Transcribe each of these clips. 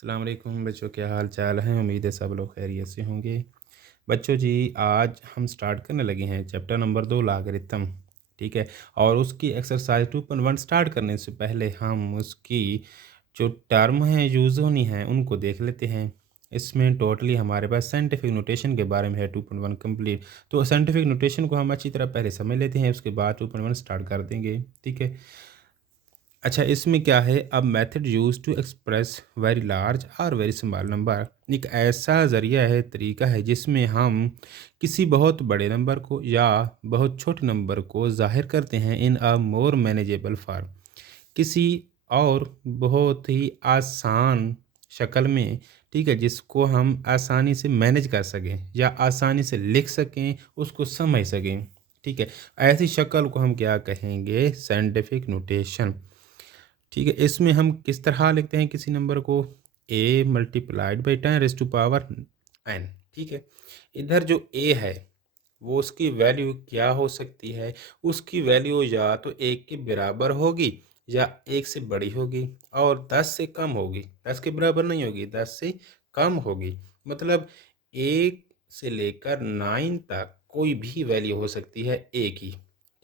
अस्सलाम वालेकुम बच्चों, क्या हाल चाल है। उम्मीद है सब लोग खैरियत से होंगे। बच्चों जी, आज हम स्टार्ट करने लगे हैं चैप्टर नंबर 2 लागरिथम। ठीक है। और उसकी एक्सरसाइज 2.1 स्टार्ट करने से पहले हम उसकी जो टर्म हैं यूज़ होनी है उनको देख लेते हैं। इसमें टोटली हमारे पास साइंटिफिक नोटेशन के बारे में है 2.1 कंप्लीट। तो साइंटिफिक नोटेशन को हम अच्छी तरह पहले समझ लेते हैं, उसके बाद 2.1 स्टार्ट कर देंगे। ठीक है। अच्छा, इसमें क्या है, अब method use to express very large और वेरी स्मॉल नंबर। एक ऐसा ज़रिया है, तरीका है जिसमें हम किसी बहुत बड़े नंबर को या बहुत छोटे नंबर को ज़ाहिर करते हैं इन अ मोर मैनेजेबल फॉर्म, किसी और बहुत ही आसान शक्ल में। ठीक है, जिसको हम आसानी से मैनेज कर सकें या आसानी से लिख सकें, उसको समझ सकें। ठीक है। ऐसी शक्ल को हम क्या कहेंगे, साइंटिफिक नोटेशन। ठीक है। इसमें हम किस तरह लिखते हैं किसी नंबर को, ए multiplied by 10 raised to power n। ठीक है। इधर जो ए है वो उसकी वैल्यू क्या हो सकती है, उसकी वैल्यू या तो एक के बराबर होगी या एक से बड़ी होगी और 10 से कम होगी। 10 के बराबर नहीं होगी, 10 से कम होगी। मतलब एक से लेकर 9 तक कोई भी वैल्यू हो सकती है ए की।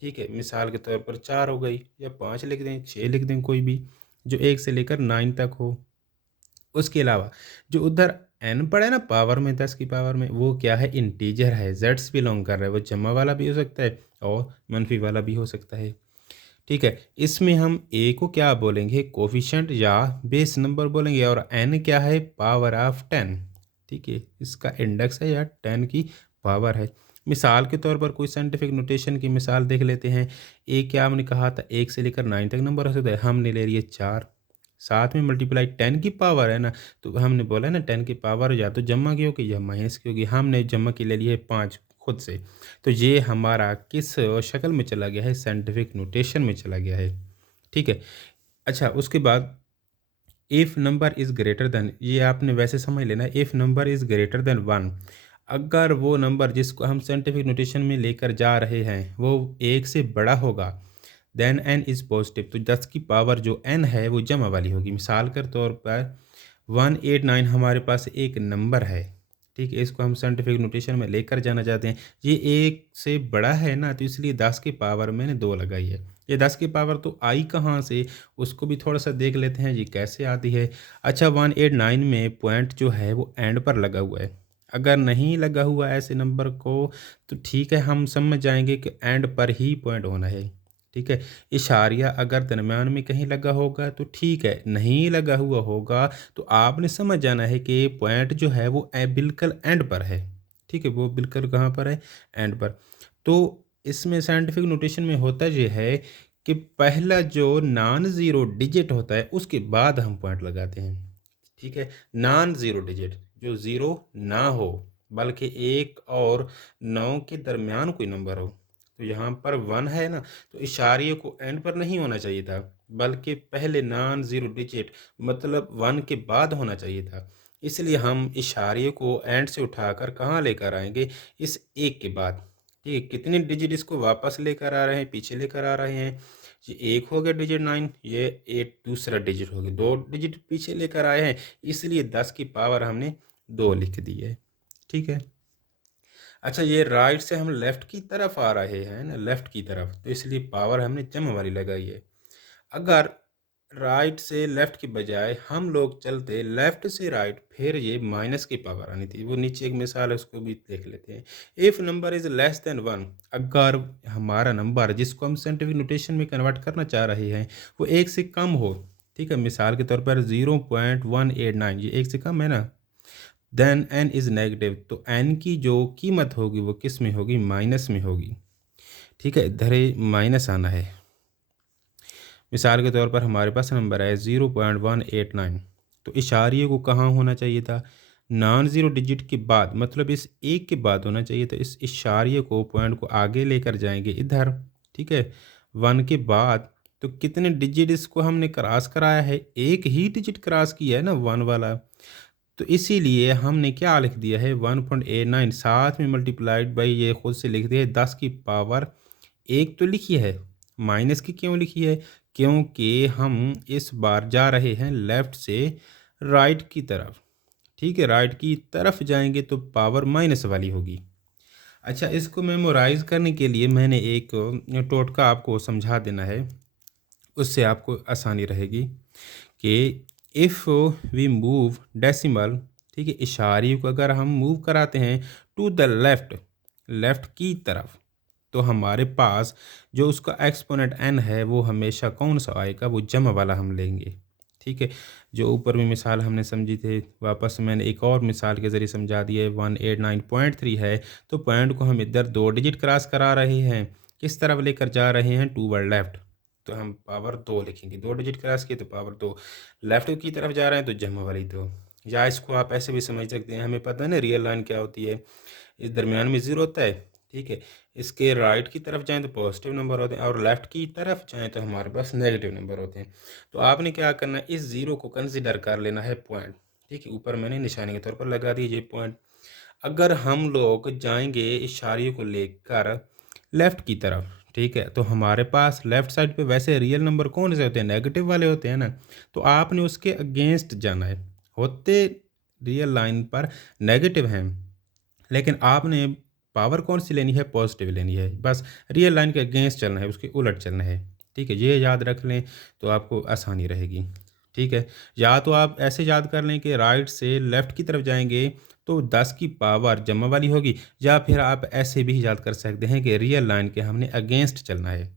ठीक है। मिसाल के तौर पर 4 हो गई या 5 लिख दें, 6 लिख दें, कोई भी जो 1 से लेकर 9 तक हो। उसके अलावा जो उधर n पड़ा है ना पावर में, 10 की पावर में, वो क्या है, इंटीजर है, जेड्स बिलोंग कर रहा है। वो जमा वाला भी हो सकता है और मनफी वाला भी हो सकता है। ठीक है। इसमें हम ए को क्या बोलेंगे, कोफिशिएंट या बेस नंबर बोलेंगे, और n क्या है, पावर ऑफ 10। ठीक है, इसका इंडेक्स है या 10 की पावर है। मिसाल के तौर पर कोई साइंटिफिक नोटेशन की मिसाल देख लेते हैं। ए क्या हमने कहा था, 1 से लेकर 9 तक नंबर हो सकता है, हमने ले लिए 4। साथ में मल्टीप्लाई 10 की पावर है ना, तो हमने बोला ना 10 की पावर या तो जमा की होगी या माइनस की होगी। हमने जमा की ले ली है 5 खुद से। तो ये हमारा किस शक्ल में चला गया है, साइंटिफिक नोटेशन में चला गया है। ठीक है। अच्छा, उसके बाद if number is greater than, ये आपने वैसे समझ लेना, if number is greater than 1, अगर वो नंबर जिसको हम साइंटिफिक नोटेशन में लेकर जा रहे हैं वो 1 से बड़ा होगा, देन n इज़ पॉजिटिव। तो 10 की पावर जो n है वो जमा वाली होगी। मिसाल के तौर पर 189 हमारे पास एक नंबर है। ठीक है, इसको हम साइंटिफिक नोटेशन में लेकर जाना चाहते हैं। ये 1 से बड़ा है ना, तो इसलिए 10 की पावर मैंने 2 लगाई है। ये 10 की पावर तो आई कहाँ से, उसको भी थोड़ा सा देख लेते हैं, ये कैसे आती है। अच्छा, 189 में पॉइंट जो है वो एंड पर लगा हुआ है। अगर नहीं लगा हुआ ऐसे नंबर को तो ठीक है, हम समझ जाएंगे कि एंड पर ही पॉइंट होना है। ठीक है। इशारिया अगर दरमियान में कहीं लगा होगा तो ठीक है, नहीं लगा हुआ होगा तो आपने समझ जाना है कि पॉइंट जो है वो बिल्कुल एंड पर है। ठीक है, वो बिल्कुल कहाँ पर है, एंड पर। तो इसमें साइंटिफिक नोटेशन में होता ये है कि पहला जो नॉन ज़ीरो डिजिट होता है उसके बाद हम पॉइंट लगाते हैं। ठीक है। नॉन ज़ीरो डिजिट जो ज़ीरो ना हो, बल्कि 1 और 9 के दरमियान कोई नंबर हो। तो यहाँ पर 1 है ना, तो इशारे को एंड पर नहीं होना चाहिए था, बल्कि पहले नॉन ज़ीरो डिजिट मतलब 1 के बाद होना चाहिए था। इसलिए हम इशारे को एंड से उठाकर कहाँ लेकर आएंगे, इस 1 के बाद। ठीक है, कितने डिजिट इसको वापस लेकर आ रहे हैं, पीछे लेकर आ रहे हैं। ये 1 हो गया डिजिट 9, ये 8 दूसरा डिजिट हो गया, 2 डिजिट पीछे लेकर आए हैं, इसलिए 10 की पावर हमने 2 लिख दी है। ठीक है। अच्छा, ये राइट से हम लेफ्ट की तरफ आ रहे हैं ना, लेफ्ट की तरफ, तो इसलिए पावर हमने जमा वाली लगाई है। अगर राइट से लेफ्ट की बजाय हम लोग चलते लेफ्ट से राइट, फिर ये माइनस की पावर आनी थी। वो नीचे एक मिसाल है, उसको भी देख लेते हैं। If number is less than 1, अगर हमारा नंबर जिसको हम साइंटिफिक नोटेशन में कन्वर्ट करना चाह रहे हैं वो 1 से कम हो। ठीक है, मिसाल के तौर पर 0.189, ये 1 से कम है ना, देन n इज़ नेगेटिव, तो n की जो कीमत होगी वो किस में होगी, माइनस में होगी। ठीक है, इधर माइनस आना है। मिसाल के तौर पर हमारे पास नंबर है 0.189, तो इशारिये को कहाँ होना चाहिए था, नॉन ज़ीरो डिजिट के बाद, मतलब इस एक के बाद होना चाहिए। तो इस इशारिये को, पॉइंट को आगे लेकर जाएंगे इधर। ठीक है, 1 के बाद। तो कितने डिजिट इसको हमने क्रॉस कराया है, एक ही डिजिट क्रॉस किया है ना, 1 वाला। तो इसीलिए हमने क्या लिख दिया है, 1.89 साथ में मल्टीप्लाइड बाई ये खुद से लिख दिया है 10 की पावर 1 तो लिखी है, माइनस की क्यों लिखी है, क्योंकि हम इस बार जा रहे हैं लेफ़्ट से राइट की तरफ, ठीक है, राइट की तरफ जाएंगे तो पावर माइनस वाली होगी। अच्छा, इसको मेमोराइज़ करने के लिए मैंने एक टोटका आपको समझा देना है, उससे आपको आसानी रहेगी कि इफ़ वी मूव डेसिमल, ठीक है, इशारे को अगर हम मूव कराते हैं टू द लेफ़्ट, लेफ़्ट की तरफ, तो हमारे पास जो उसका एक्सपोनेंट n है वो हमेशा कौन सा आएगा, वो जमा वाला हम लेंगे। ठीक है, जो ऊपर में मिसाल हमने समझी थे, वापस मैंने एक और मिसाल के ज़रिए समझा दिया है। 189.3 है, तो पॉइंट को हम इधर 2 डिजिट क्रॉस करा रहे हैं, किस तरफ लेकर जा रहे हैं, टूवर्ड लेफ़्ट, तो हम पावर 2 लिखेंगे। 2 डिजिट क्रॉस किए तो पावर 2, लेफ़्ट की तरफ जा रहे हैं तो जमा वाली 2। या इसको आप ऐसे भी समझ सकते हैं, हमें पता है ना रियल लाइन क्या होती है, इस दरमियान में ज़ीरो होता है, ठीक है, इसके राइट की तरफ जाएं तो पॉजिटिव नंबर होते हैं और लेफ़्ट की तरफ जाएं तो हमारे पास नेगेटिव नंबर होते हैं। तो आपने क्या करना है, इस ज़ीरो को कंसिडर कर लेना है पॉइंट, ठीक है, ऊपर मैंने निशानी के तौर पर लगा दी ये पॉइंट। अगर हम लोग जाएंगे इशारे को लेकर लेफ़्ट की तरफ, ठीक है, तो हमारे पास लेफ़्ट साइड पे वैसे रियल नंबर कौन से होते हैं, नेगेटिव वाले होते हैं ना, तो आपने उसके अगेंस्ट जाना है। होते रियल लाइन पर नेगेटिव हैं, लेकिन आपने पावर कौन सी लेनी है, पॉजिटिव लेनी है, बस रियल लाइन के अगेंस्ट चलना है, उसके उलट चलना है। ठीक है, ये याद रख लें तो आपको आसानी रहेगी। ठीक है, या तो आप ऐसे याद कर लें कि राइट से लेफ़्ट की तरफ जाएंगे तो 10 की पावर जमा वाली होगी, या फिर आप ऐसे भी याद कर सकते हैं कि रियल लाइन के हमने अगेंस्ट चलना है।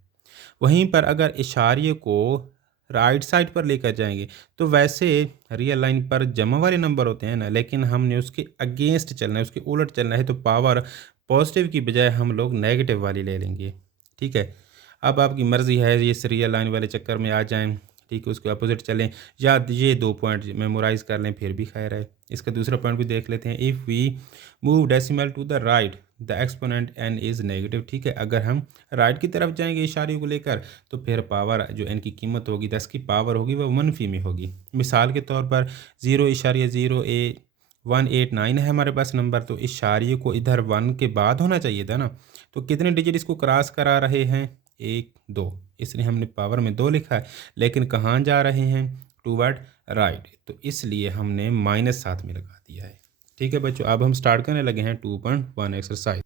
वहीं पर अगर इशारे को राइट साइड पर लेकर जाएंगे तो वैसे रियल लाइन पर जमा वाले नंबर होते हैं ना, लेकिन हमने उसके अगेंस्ट चलना है, उसके उलट चलना है, तो पावर पॉजिटिव की बजाय हम लोग नेगेटिव वाली ले लेंगे। ठीक है, अब आपकी मर्ज़ी है, ये इस रियल लाइन वाले चक्कर में आ जाएं, ठीक है, उसके अपोजिट चलें, या ये 2 पॉइंट मेमोराइज़ कर लें, फिर भी खैर है। इसका दूसरा पॉइंट भी देख लेते हैं, if we move decimal to the right the exponent n is negative. ठीक है, अगर हम राइट की तरफ जाएंगे इशारे को लेकर तो फिर पावर जो n की कीमत होगी, 10 की पावर होगी, वह मनफी में होगी। मिसाल के तौर पर 0.0A189 है हमारे पास नंबर, तो इशारे को इधर 1 के बाद होना चाहिए था ना, तो कितने डिजिट इसको क्रॉस करा रहे हैं, 1 2, इसलिए हमने पावर में 2 लिखा है, लेकिन कहाँ जा रहे हैं, टूवर्ड राइट, तो इसलिए हमने माइनस साथ में लगा दिया है। ठीक है बच्चों, अब हम स्टार्ट करने लगे हैं 2.1 एक्सरसाइज।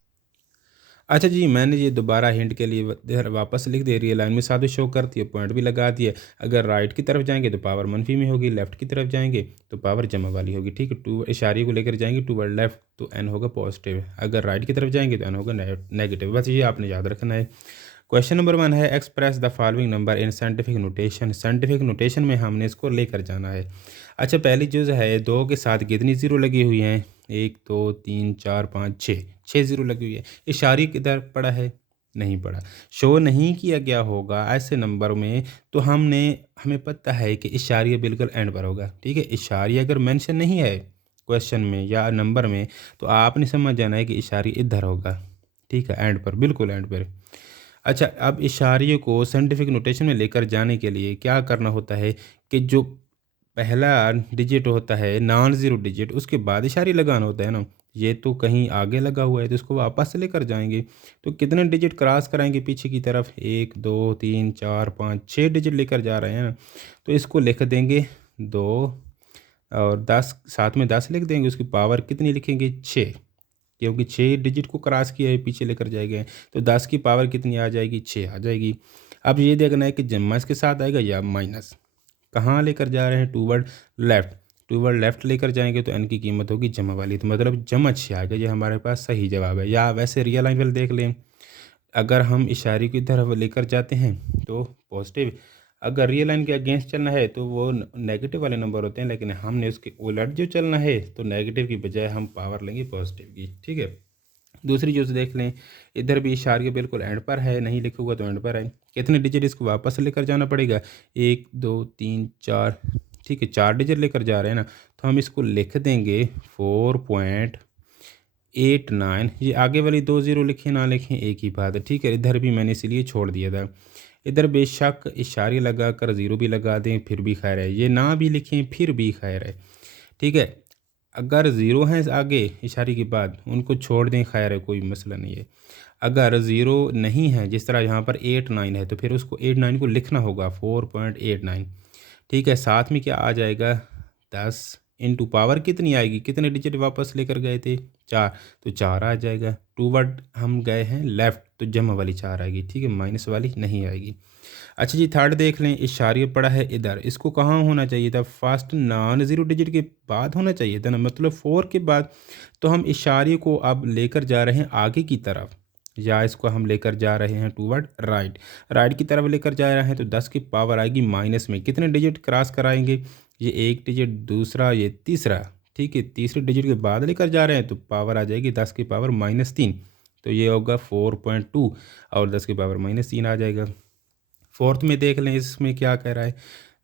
अच्छा जी, मैंने ये दोबारा हिंट के लिए इधर वापस लिख दे रही है, लाइन में साथ शो करती है, पॉइंट भी लगा दिया। अगर राइट की तरफ जाएंगे तो पावर मनफी में होगी, लेफ्ट की तरफ जाएंगे तो पावर जमा वाली होगी। ठीक है, टू इशारे को लेकर जाएंगे टूवर्ड लेफ्ट तो एन होगा पॉजिटिव, अगर राइट की तरफ जाएंगे तो एन होगा नेगेटिव। बस ये आपने याद रखना है। क्वेश्चन नंबर 1 है, express the following number in scientific notation. Scientific notation में हमने इसको लेकर जाना है। अच्छा, पहली चीज़ है, 2 के साथ कितनी ज़ीरो लगी हुई हैं, 1 2 3 4 5 6, 6 ज़ीरो लगी हुई है। इशारे किधर पड़ा है, नहीं पड़ा, शो नहीं किया गया होगा ऐसे नंबर में, तो हमें पता है कि इशारिया बिल्कुल एंड पर होगा। ठीक है, इशारिया अगर मेंशन नहीं है क्वेश्चन में या नंबर में, तो आपने समझ जाना है कि इशारिया इधर होगा। ठीक है, एंड पर, बिल्कुल एंड पर। अच्छा, अब इशारे को साइंटिफिक नोटेशन में लेकर जाने के लिए क्या करना होता है कि जो पहला डिजिट होता है नॉन ज़ीरो डिजिट, उसके बाद इशारे लगाना होता है ना, ये तो कहीं आगे लगा हुआ है तो इसको वापस से लेकर जाएंगे, तो कितने डिजिट क्रॉस कराएंगे पीछे की तरफ, 1 2 3 4 5 6 डिजिट लेकर जा रहे हैं ना, तो इसको लिख देंगे 2 और 10, साथ में 10 लिख देंगे, उसकी पावर कितनी लिखेंगे, 6, क्योंकि 6 डिजिट को क्रॉस किया है, पीछे लेकर जाएंगे, तो 10 की पावर कितनी आ जाएगी, 6 आ जाएगी। अब ये देखना है कि जम्मा इसके साथ आएगा या माइनस। कहाँ लेकर जा रहे हैं, टूवर्ड लेफ़्ट, टूवर्ड लेफ़्ट लेकर जाएंगे तो एन की कीमत होगी जमा वाली, तो मतलब जमा 6 आ गया, ये हमारे पास सही जवाब है। या वैसे रियल लाइन वाले देख लें, अगर हम इशारे की तरफ लेकर जाते हैं तो पॉजिटिव, अगर रियल लाइन के अगेंस्ट चलना है तो वो नेगेटिव वाले नंबर होते हैं, लेकिन हमने उसके उलट जो चलना है तो नेगेटिव की बजाय हम पावर लेंगे पॉजिटिव की। ठीक है, दूसरी चीज़ देख लें, इधर भी इशारे बिल्कुल एंड पर है, नहीं लिखा हुआ तो एंड पर है, कितने डिजिट इसको वापस लेकर जाना पड़ेगा, 1 2 3 4, ठीक है, 4 डिजिट लेकर जा रहे हैं ना, तो हम इसको लिख देंगे 4.89। ये आगे वाली 2 ज़ीरो लिखें ना लिखें एक ही बात है। ठीक है, इधर भी मैंने इसीलिए छोड़ दिया था, इधर बेशक इशारे लगा कर ज़ीरो भी लगा दें फिर भी खैर है, ये ना भी लिखें फिर भी खैर है। ठीक है, अगर ज़ीरो हैं आगे इशारे के बाद उनको छोड़ दें, खैर है, कोई मसला नहीं है। अगर ज़ीरो नहीं है, जिस तरह यहाँ पर 89 है, तो फिर उसको 89 को लिखना होगा 4.89। ठीक है, साथ में क्या आ जाएगा, 10 इंटू पावर कितनी आएगी, कितने डिजिट वापस लेकर गए थे 4, तो 4 आ जाएगा। टूवर्ड हम गए हैं लेफ़्ट, तो जमा वाली 4 आएगी, ठीक है, माइनस वाली नहीं आएगी। अच्छा जी, थर्ड देख लें, इशारे पड़ा है इधर, इसको कहाँ होना चाहिए था, फर्स्ट नॉन ज़ीरो डिजिट के बाद होना चाहिए था ना, मतलब 4 के बाद। तो हम इशारे को अब लेकर जा रहे हैं आगे की तरफ, या इसको हम लेकर जा रहे हैं टूवर्ड राइट, राइट की तरफ लेकर जा रहे हैं, तो 10 की पावर आएगी माइनस में, कितने डिजिट क्रॉस कराएंगे, ये एक डिजिट, दूसरा, ये तीसरा, ठीक है, तीसरे डिजिट के बाद लेकर जा रहे हैं, तो पावर आ जाएगी 10 की पावर -3, तो ये होगा 4.2 और 10 की पावर -3 आ जाएगा। फोर्थ में देख लें, इसमें क्या कह रहा है,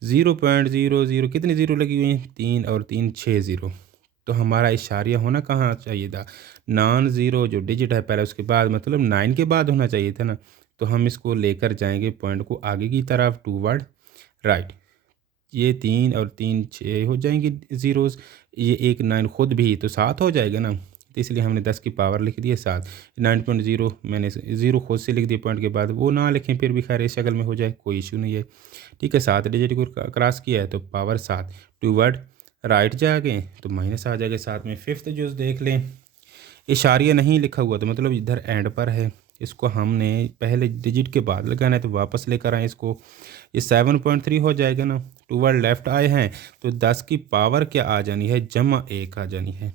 0.00, कितनी ज़ीरो लगी हुई हैं, 3 और 3 6 ज़ीरो। तो हमारा इशारिया होना कहाँ चाहिए था, नॉन ज़ीरो जो डिजिट है पहले, उसके बाद मतलब 9 के बाद होना चाहिए था ना। तो हम इसको लेकर जाएंगे पॉइंट को आगे की तरफ टूवर्ड राइट, ये 3 और 3 6 हो जाएंगे ज़ीरोज़, ये एक 9 खुद भी, तो 7 हो जाएगा ना, तो इसलिए हमने 10 की पावर लिख दी है 7। 9.0 मैंने ज़ीरो खुद से लिख दिया पॉइंट के बाद, वो ना लिखें फिर भी खैर इस शक्ल में हो जाए, कोई इशू नहीं है, ठीक है। 7 डिजिट को क्रॉस किया है तो पावर 7, टूवर्ड राइट जाएंगे तो माइनस आ जाएगा 7 में। फिफ्थ जो देख लें, इशारिया नहीं लिखा हुआ तो मतलब इधर एंड पर है, इसको हमने पहले डिजिट के बाद लगाना है, तो वापस लेकर आए इसको, ये 7.3 हो जाएगा ना। टूवर्ड लेफ़्ट आए हैं तो 10 की पावर क्या आ जानी है, जमा 1 आ जानी है,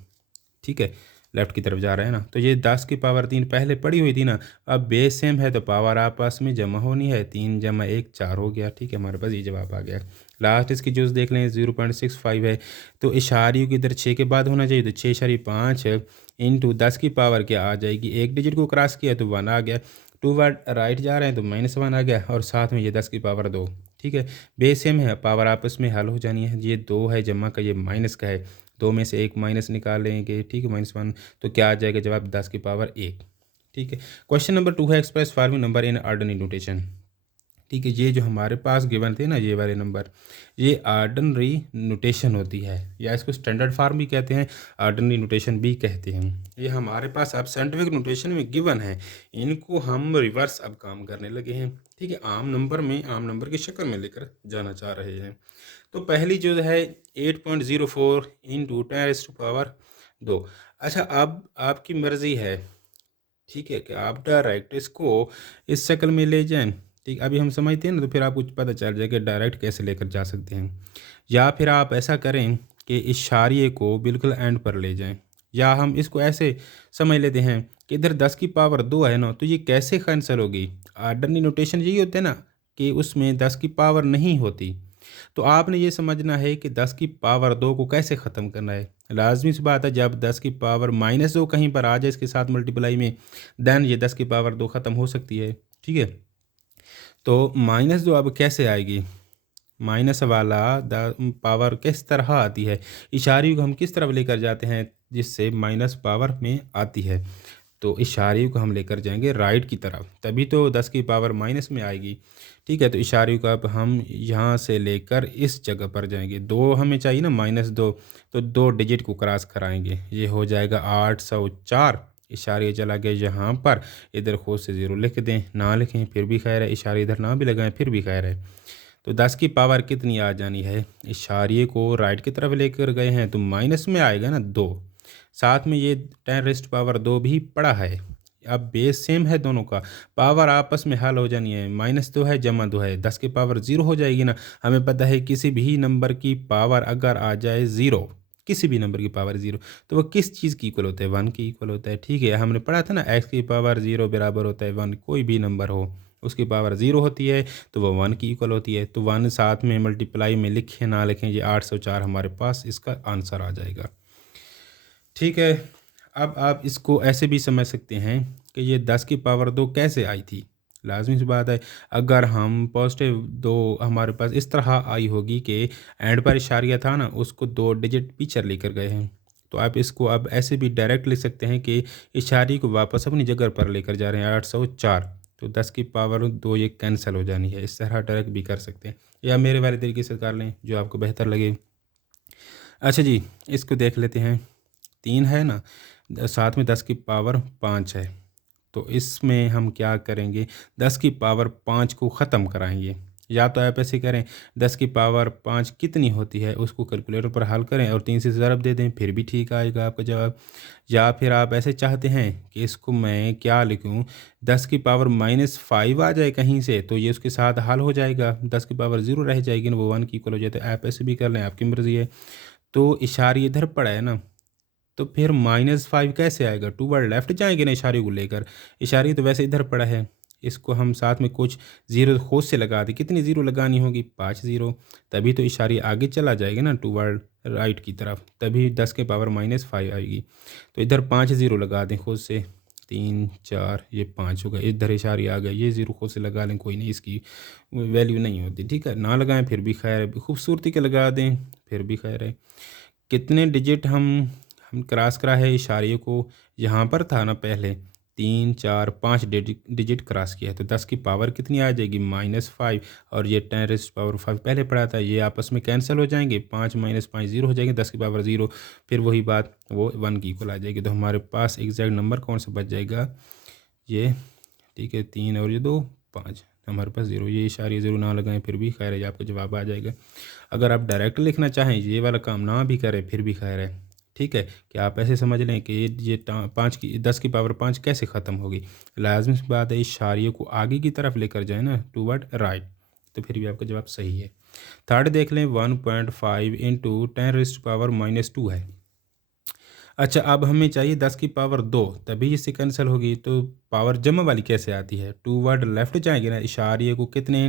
ठीक है, लेफ़्ट की तरफ जा रहे हैं ना। तो ये 10 की पावर 3 पहले पड़ी हुई थी ना, अब बेस सेम है तो पावर आपस में जमा होनी है, 3 जमा 1 4 हो गया, ठीक है, हमारे पास ये जवाब आ गया। लास्ट इसकी जो देख लें 0.65 है, तो इशारियों की इधर 6 के बाद होना चाहिए, तो 6.5 इंटू 10 की पावर क्या आ जाएगी, एक डिजिट को क्रॉस किया तो 1 आ गया, टूवर्ड राइट जा रहे हैं तो -1 आ गया, और साथ में ये 10 की पावर 2, ठीक है, बेस सेम है, पावर आपस में हल हो जानी है, ये 2 है जमा का, ये माइनस का है, 2 में से एक माइनस निकालेंगे, ठीक है, -1, तो क्या आ जाएगा जवाब 10 की पावर 1, ठीक है। क्वेश्चन नंबर 2 है express farming number in ordinary notation, ठीक है, ये जो हमारे पास गिवन थे ना ये वाले नंबर, ये ऑर्डिनरी नोटेशन होती है, या इसको स्टैंडर्ड फार्म भी कहते हैं, ऑर्डिनरी नोटेशन भी कहते हैं। ये हमारे पास अब साइंटिफिक नोटेशन में गिवन है, इनको हम रिवर्स अब काम करने लगे हैं, ठीक है, आम नंबर में, आम नंबर की शक्ल में लेकर जाना चाह रहे हैं। तो पहली जो है 8.04 इंटू 10⁻²2। अच्छा, अब आपकी मर्ज़ी है, ठीक है, कि आप डायरेक्ट इसको इस शक्ल में ले जाएं, ठीक, अभी हम समझते हैं ना, तो फिर आपको पता चल जाएगा डायरेक्ट कैसे लेकर जा सकते हैं। या फिर आप ऐसा करें कि इशारे को बिल्कुल एंड पर ले जाएं, या हम इसको ऐसे समझ लेते हैं कि इधर 10 की पावर 2 है ना, तो ये कैसे कैंसिल होगी, ऑर्डिनरी नोटेशन यही होता है ना कि उसमें 10 की पावर नहीं होती। तो आपने ये समझना है कि 10 की पावर 2 को कैसे ख़त्म करना है। लाज़मी सी बात है, जब 10 की पावर -2 कहीं पर आ जाए इसके साथ मल्टीप्लाई में, देन ये 10 की पावर 2 ख़त्म हो सकती है, ठीक है। तो -2 अब कैसे आएगी, माइनस वाला पावर किस तरह आती है, इशारे को हम किस तरफ लेकर जाते हैं जिससे माइनस पावर में आती है, तो इशारे को हम लेकर जाएंगे राइट की तरफ, तभी तो 10 की पावर माइनस में आएगी, ठीक है। तो इशारे को अब हम यहाँ से लेकर इस जगह पर जाएंगे, 2 हमें चाहिए ना, -2, तो 2 डिजिट को क्रॉस कराएंगे, ये हो जाएगा 804, इशारे चला गया यहाँ पर, इधर खुद से 0 लिख दें, ना लिखें फिर भी खैर है, इशारे इधर ना भी लगाएं फिर भी खैर है। तो 10 की पावर कितनी आ जानी है, इशारे को राइट की तरफ लेकर गए हैं तो माइनस में आएगा ना 2, साथ में ये 10⁻² भी पड़ा है, अब बेस सेम है दोनों का, पावर आपस में हल हो जानी है, -2 है जमा 2 है, 10 की पावर 0 हो जाएगी ना। हमें पता है किसी भी नंबर की पावर अगर आ जाए 0, किसी भी नंबर की पावर 0, तो वो किस चीज़ की इक्वल होता है, 1 की इक्वल होता है, ठीक है। हमने पढ़ा था ना x की पावर 0 बराबर होता है 1, कोई भी नंबर हो उसकी पावर 0 होती है तो वो 1 की इक्वल होती है, तो 1 साथ में मल्टीप्लाई में लिखें ना लिखें, ये 804 हमारे पास इसका आंसर आ जाएगा, ठीक है। अब आप इसको ऐसे भी समझ सकते हैं कि ये 10 की पावर 2 कैसे आई थी। लाजमी सी बात है, अगर हम पॉजिटिव 2 हमारे पास इस तरह आई होगी कि एंड पर इशारिया था ना, उसको 2 डिजिट पीछे लेकर गए हैं, तो आप इसको अब ऐसे भी डायरेक्ट लिख सकते हैं कि इशारे को वापस अपनी जगह पर लेकर जा रहे हैं 804, तो 10 की पावर 2 ये कैंसिल हो जानी है, इस तरह डायरेक्ट भी कर सकते हैं, या मेरे वाले तरीके से कर लें जो आपको बेहतर लगे। अच्छा जी, इसको देख लेते हैं, 3 है ना, साथ में 10 की पावर 5 है, तो इसमें हम क्या करेंगे, 10 की पावर 5 को ख़त्म कराएंगे, या तो आप ऐसे करें 10⁵ कितनी होती है उसको कैलकुलेटर पर हल करें और 3 से ज़रब दे दें, फिर भी ठीक आएगा आपका जवाब। या फिर आप ऐसे चाहते हैं कि इसको मैं क्या लिखूं, 10⁻⁻5 आ जाए कहीं से, तो ये उसके साथ हल हो जाएगा, 10⁻0 रह जाएगी ना, वो 1 की इक्वल हो जाए। तो आप ऐसे भी कर लें, आपकी मर्ज़ी है। तो इशारे इधर पड़ा है ना, तो फिर -5 कैसे आएगा? टू वर्ड लेफ्ट जाएंगे ना इशारे को लेकर, इशारे तो वैसे इधर पड़ा है, इसको हम साथ में कुछ ज़ीरो खुद से लगा दें। कितनी ज़ीरो लगानी होगी? 5 ज़ीरो, तभी तो इशारे आगे चला जाएगा ना टू वर्ड राइट की तरफ, तभी 10⁻⁻5 आएगी। तो इधर 5 ज़ीरो लगा दें खुद से, 3 4 ये 5 हो गए, इधर इशारे आ गए, ये ज़ीरो खुद से लगा लें, कोई नहीं, इसकी वैल्यू नहीं होती, ठीक है, ना लगाएं फिर भी खैर है, खूबसूरती के लगा दें फिर भी खैर है। कितने डिजिट हम क्रॉस करा है इशारे को, यहाँ पर था ना पहले 3 4 5 डिजिट क्रॉस किया है, तो 10 की पावर कितनी आ जाएगी? -5, और ये 10⁵ पहले पढ़ा था, ये आपस में कैंसिल हो जाएंगे, 5 -5 ज़ीरो हो जाएंगे, 10⁻0, फिर वही बात वो 1 की इक्वल आ जाएगी। तो हमारे पास एग्जैक्ट नंबर कौन सा बच जाएगा? ये, ठीक है, 3 और ये 2 5, हमारे पास ज़ीरो, ये इशारे ज़ीरो ना लगाएं फिर भी खैर है, आपका जवाब आ जाएगा। अगर आप डायरेक्ट लिखना चाहें, ये वाला काम ना भी करें फिर भी खैर है, ठीक है, कि आप ऐसे समझ लें कि ये 10⁵ कैसे ख़त्म होगी। लाजमी सी बात है, इशारे को आगे की तरफ लेकर जाए ना, टूवर्ड राइट, तो फिर भी आपका जवाब सही है। थर्ड देख लें, 1.5 इंटू 10⁻⁻2 है। अच्छा, अब हमें चाहिए 10⁻2, तभी इससे कैंसिल होगी, तो पावर जमा वाली कैसे आती है? टू वर्ड लेफ्ट जाएंगे ना, इशारे को कितने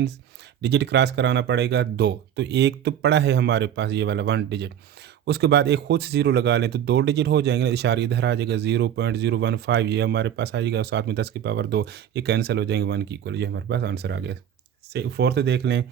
डिजिट क्रॉस कराना पड़ेगा? 2, तो एक तो पड़ा है हमारे पास ये वाला 1 डिजिट, उसके बाद एक खुद से ज़ीरो लगा लें तो 2 डिजिट हो जाएंगे ना, इशारे इधर आ जाएगा, 0.015 ये हमारे पास आ जाएगा, और साथ में 10⁻2 ये कैंसिल हो जाएंगे 1 की इक्वल, ये हमारे पास आंसर आ गया। से फोर्थ देख लें।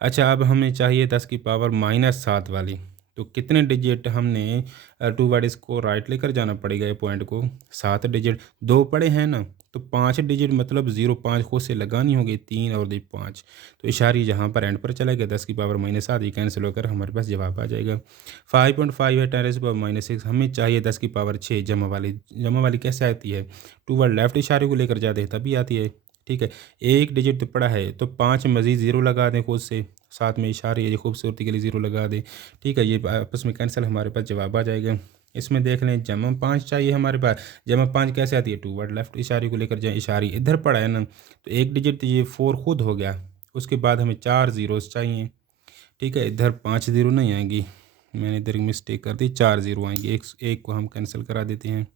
अच्छा, अब हमें चाहिए 10⁻⁻7 वाली, तो कितने डिजिट हमने टू वर्ड इसको राइट लेकर जाना पड़ेगा, ये पॉइंट को 7 डिजिट, 2 पड़े हैं ना, तो 5 डिजिट मतलब 0 5 खुद से लगानी होगी, 3 और 2 5, तो इशारे यहाँ पर एंड पर चला गया, 10⁻⁻7 ये कैंसिल होकर हमारे पास जवाब आ जाएगा। 5.5 है 10⁻⁻6, हमें चाहिए 10⁻6 जमा वाली कैसे आती है? टू वर्ड लेफ्ट इशारे को लेकर जाते हैं तभी आती है, ठीक है। एक डिजिट तो पड़ा है, तो 5 मज़ीद ज़ीरो लगा दें खुद से, साथ में इशारे ये खूबसूरती के लिए ज़ीरो लगा दें, ठीक है, ये आपस में कैंसिल, हमारे पास जवाब आ जाएगा। इसमें देख लें, जमा 5 चाहिए हमारे पास, जमा 5 कैसे आती है? टू वर्ड लेफ्ट इशारे को लेकर जाए, इशारे इधर पड़ा है ना, तो एक डिजिट तो ये 4 खुद हो गया, उसके बाद हमें 4 ज़ीरोज़ चाहिए, ठीक है, इधर 5 ज़ीरो नहीं आएंगी, मैंने इधर मिस्टेक कर दी, 4 ज़ीरो आएंगी, एक को हम कैंसिल करा देते हैं,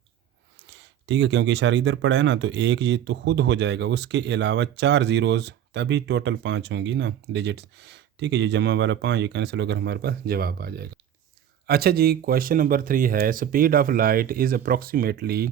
ठीक है, क्योंकि इशारा इधर पड़ा है ना, तो एक ये तो खुद हो जाएगा, उसके अलावा 4 ज़ीरोज़, तभी टोटल 5 होंगी ना डिजिट्स, ठीक है, ये जमा वाला 5 ये कैंसिल होकर हमारे पास जवाब आ जाएगा। अच्छा जी, क्वेश्चन नंबर 3 है, speed of light is approximately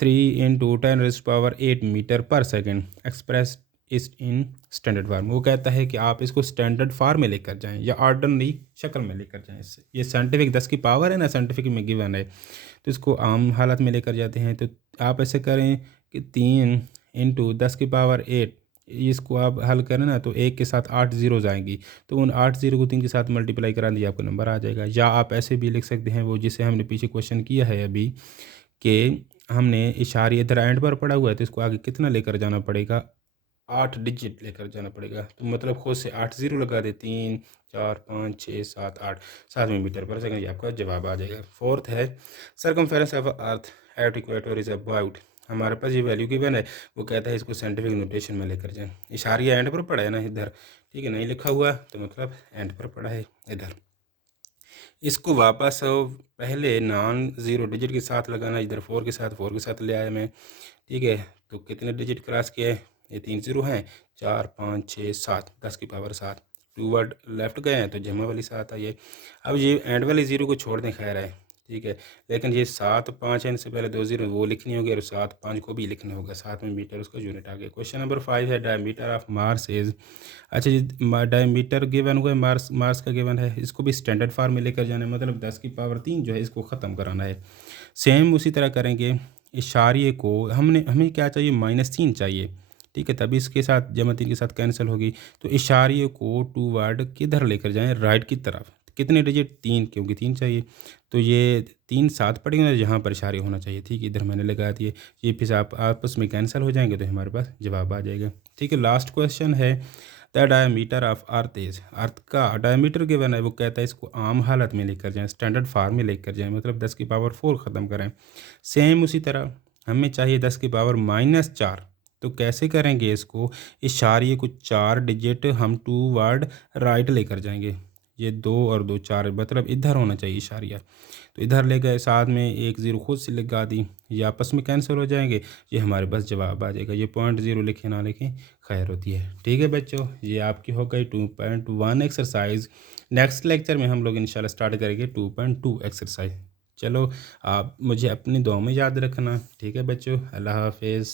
3 × 10⁸ metre पर सेकेंड, एक्सप्रेस इस इन स्टैंडर्ड फार्म। वो कहता है कि आप इसको स्टैंडर्ड फार्म में लेकर जाएं या ऑर्डिनरी शक्ल में लेकर जाएं, इससे ये साइंटिफिक 10 की पावर है ना, साइंटिफिक में गिवन है, तो इसको आम हालत में लेकर जाते हैं। तो आप ऐसे करें कि 3 × 10⁸, इसको आप हल करें ना, तो एक के साथ 8 ज़ीरोज़ आएंगी, तो उन 8 ज़ीरो को 3 के साथ मल्टीप्लाई करा दिए, आपका नंबर आ जाएगा। या आप ऐसे भी लिख सकते हैं, वो जिसे हमने पीछे क्वेश्चन किया है अभी, कि हमने इशारे इधर एंड पर पड़ा हुआ है, तो इसको आगे कितना लेकर जाना पड़ेगा? 8 डिजिट लेकर जाना पड़ेगा, तो मतलब खुद से 8 ज़ीरो लगा दे, 3 4 5 6 7 8, 7 में मीटर पर सेकंड, ये आपका जवाब आ जाएगा। फोर्थ है, circumference of earth at equator is about, हमारे पास ये वैल्यू गिवन है, वो कहता है इसको साइंटिफिक नोटेशन में लेकर जाएं। इशारिया एंड पर पड़ा है ना इधर, ठीक है, नहीं लिखा हुआ तो मतलब एंड पर पड़ा है इधर, इसको वापस पहले नॉन ज़ीरो डिजिट के साथ लगाना, इधर 4 के साथ ले आया मैं, ठीक है। तो कितने डिजिट क्रॉस किए? ये 3 ज़ीरो हैं, 4 5 6 7, 10⁻7, टू वर्ड लेफ्ट गए हैं तो जमा वाली 7 आई है। अब ये एंड वाली ज़ीरो को छोड़ दें, खैर है, ठीक है, लेकिन ये 7 5 है, इनसे पहले 2 ज़ीरो वो लिखनी होगी और 7 5 को भी लिखना होगा, साथ में मीटर उसका यूनिट आ गया। क्वेश्चन नंबर 5 है, डायमीटर ऑफ मार्स इज़, अच्छा जी, डायमीटर गिवन हुआ है, मार्स का गिवन है, इसको भी स्टैंडर्ड फार्म में लेकर जाना है, मतलब 10⁻3 जो है इसको ख़त्म कराना है। सेम उसी तरह करेंगे, इशारे को हमें क्या चाहिए? -3 चाहिए, ठीक है, तभी इसके साथ जमा 3 के साथ कैंसिल होगी, तो इशारे को टू वर्ड किधर लेकर जाएं? राइट की तरफ। कितने डिजिट? 3, क्योंकि 3 चाहिए, तो ये 3 साथ पड़ेंगे ना, जहाँ पर इशारे होना चाहिए, ठीक है, इधर मैंने लगा दिए, ये फिर आप आपस में कैंसिल हो जाएंगे, तो हमारे पास जवाब आ जाएगा, ठीक है। लास्ट क्वेश्चन है, the diameter of earth is, earth का डायमीटर गिवन है, वो कहता है इसको आम हालत में लेकर जाएं, स्टैंडर्ड फार्म में लेकर जाएं, मतलब 10⁴ ख़त्म करें। सेम उसी तरह हमें चाहिए 10⁻⁻4, तो कैसे करेंगे इसको, इशारे को 4 डिजिट हम टू वर्ड राइट लेकर जाएंगे। ये 2 और 2 4, मतलब इधर होना चाहिए इशारिया, तो इधर ले गए, साथ में एक ज़ीरो खुद से लगा दी, ये आपस में कैंसिल हो जाएंगे, ये हमारे पास जवाब आ जाएगा। ये 0.0 लिखे ना लिखें खैर होती है। ठीक है बच्चों, ये आपकी हो गई 2.1 एक्सरसाइज। नेक्स्ट लेक्चर में हम लोग इंशाल्लाह स्टार्ट करेंगे 2.2 एक्सरसाइज। चलो, आप मुझे अपनी दुआ में याद रखना। ठीक है बच्चों, अल्लाह हाफिज़।